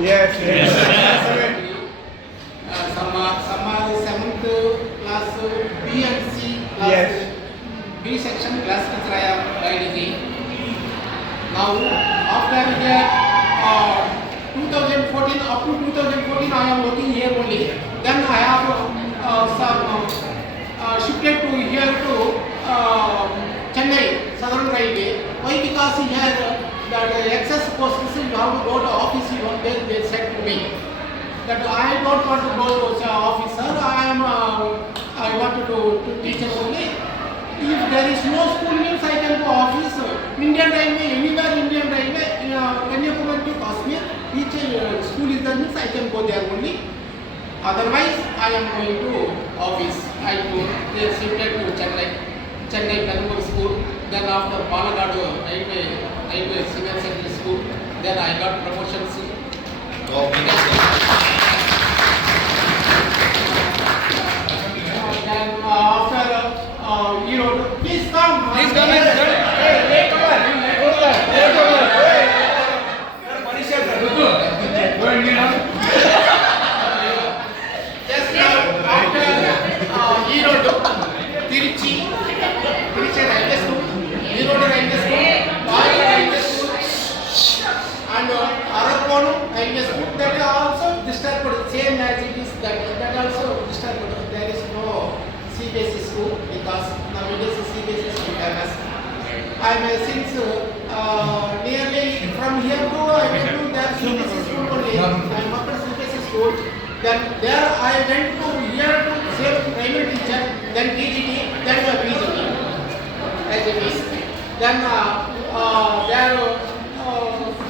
Yes. Some are 7th class B and C class. Yes. B section class teacher I am guiding. Now after that 2014 up to 2014 I am working here only. Then I have shifted to here to Chennai Southern Railway. Why? Because here that excess posts you have to go to office. They said to me that I don't want to go to office, sir. I want to teach only. If there is no school means I can go office. Indian Railway, anywhere Indian Railway, Kanyakumari to Kashmir, each school is there means I can go there only. Otherwise, I am going to office. I shifted to Chennai Bangalore School. Then after Palagadu Railway Civil Secondary School. Then I got promotions. Then after Erode, please come. Please come in. Just now after Erode, Tiruchi Railway School, Erode Railway School, Bali Railway School, and Arakonam Railway School. That also disturbed, same as it is. That also disturbed. There is no CBSE school because nowadays CBSE is famous. I am since nearly from here to I went to that CBSE school only. I am after CBSE school. Then there I went to here to same railway teacher. Then TGT. Then PGT as it is. Then there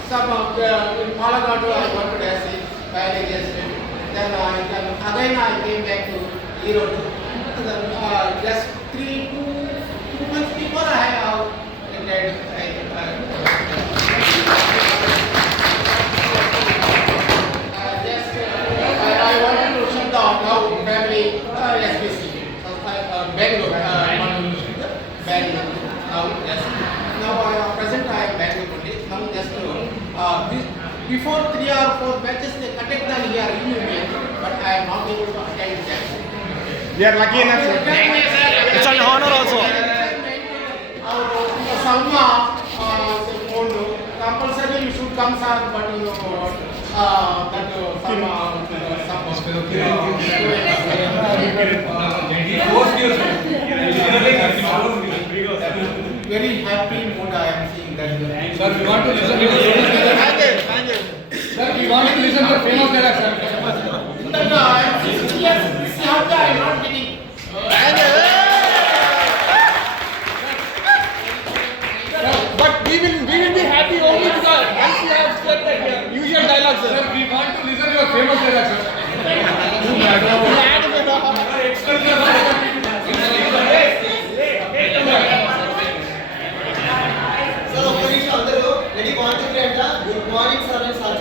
some of the in Palagadu I worked as a biology student. Then again I came back to Erode. Just 2 months before I have entered. I wanted to shut down now family SBC Bangalore. Now yes. Now present I am Bangalore only. Now just before 3 or 4 batches they conducted here in Union, but I am not able to attend that. We are lucky enough, sir. It's an honor also. Compulsory you should come, sir, but you know very happy mood I am seeing that. Sir, we want to listen to Sir, we want to listen to famous dialogue, sir. I am 60 years. I am not getting. But we will be happy only because once we have said that usual dialogue, sir. Sir, we want to listen to your famous dialogue, sir. So, please, అందరూ ready 1 2 3 అంట. Good morning, sir and sir.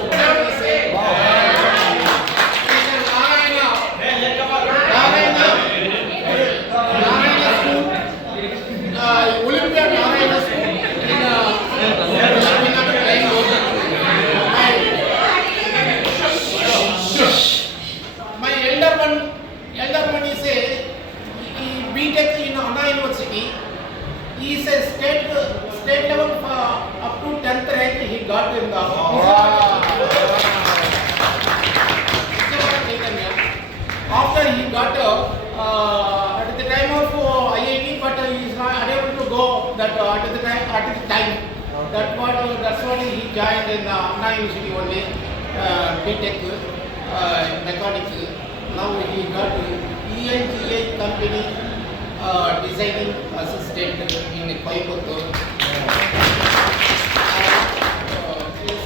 Olympiad Narayana School my elder one is a B.Tech in Anna University. He is a state level up to 10th rank he got in the after he got at the time of IIT, but he is not unable to go that at the time. That's what he joined in Anna University only, B.Tech mechanics. Now he got ENGA company designing assistant in Coimbatore.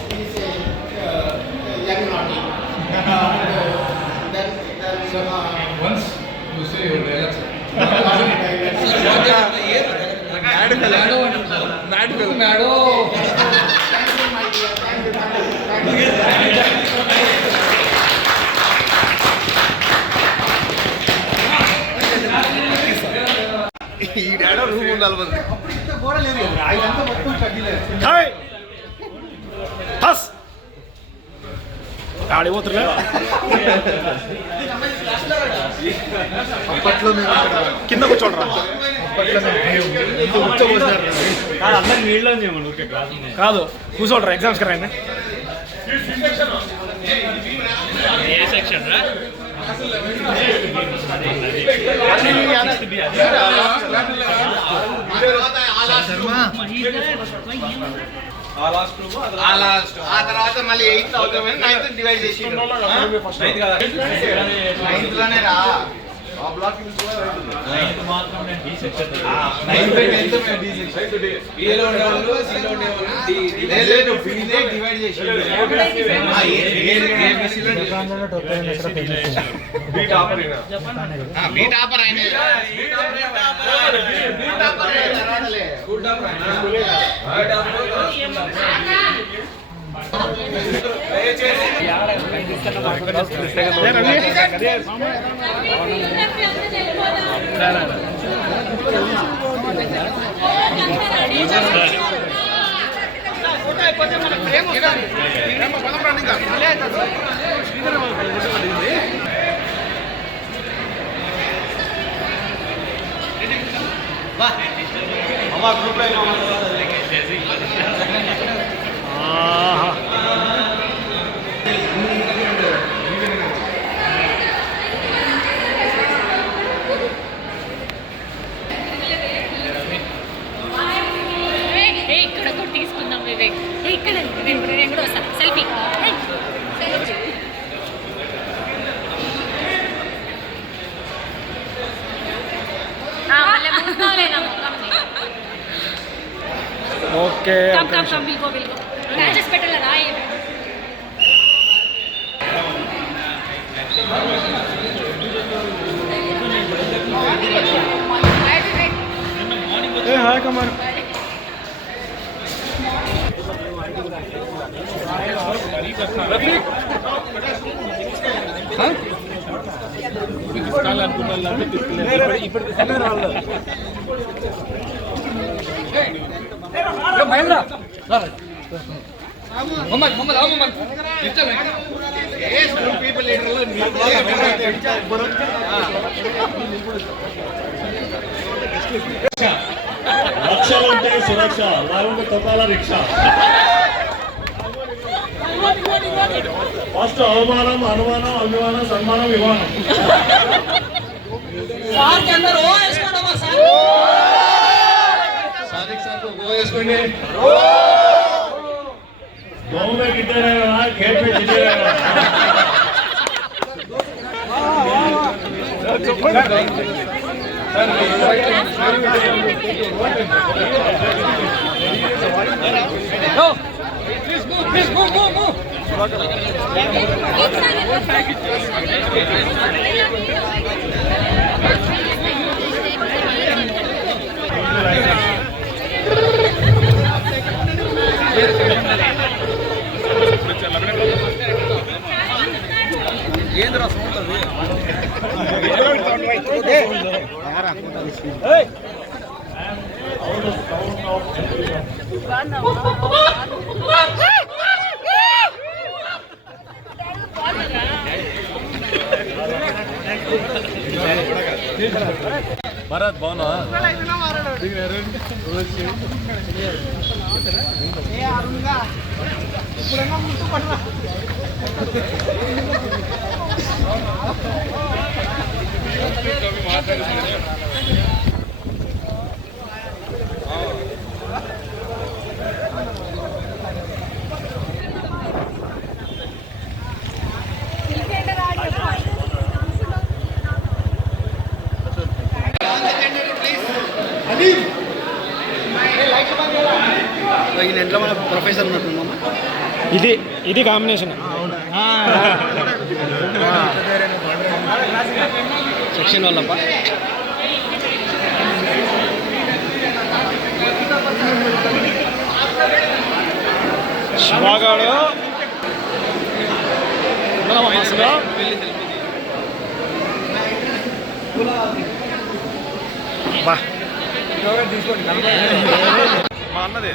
He is a young naughty. Then Once you say your dialogue, sir. Mad Mado. thank you, my dear. Thank you. ఈ డాడో room ఉండాలి మరి. అప్పుడు ఇంత గోడ లేదు కదా. ఇదంతా మొత్తం కట్టిలేదు. హై హస్ ఆడిపోతున్నా అప్పట్లో మేము కింద కూర్చోడరా అందరికి నీళ్ళు కాదు కూర్చోడరా ఎగ్జామ్స్ కరాయండి ఏ సెక్షన్ రా ఆ తర్వాత మళ్ళీ 8th అవుతాం 9th డివైడ్ చేసి 9th లోనే రా ఆ బ్లాక్ డివైడ్ చేసి ఇక్కడ కూడా తీసుకుందాం వివేక్ ఇక్కడ నేను కూడా వస్తాను సెల్ఫీ ఓకే మ్యాచెస్ పెట్టాలి రా హాయ్ కమర్ మహేంద్ర మొహమ్మద్ లక్షలంటే సురక్ష లాభంగా తొక్కాల రిక్షా ఫస్ట్ అవమానం అనుమానం అభిమానం సన్మానం విమానం వేసుకోండి దోమ గిట్టే గేట్ గిట్టే Please move. భరత్ బాగున్నా ఇంట్లో మన ప్రొఫెసర్ ఉన్నట్టుందమ్మా ఇది కాంబినేషన్ సెక్షన్ వాళ్ళప్ప శివగాడు బా తీసుకోండి మా అన్నదే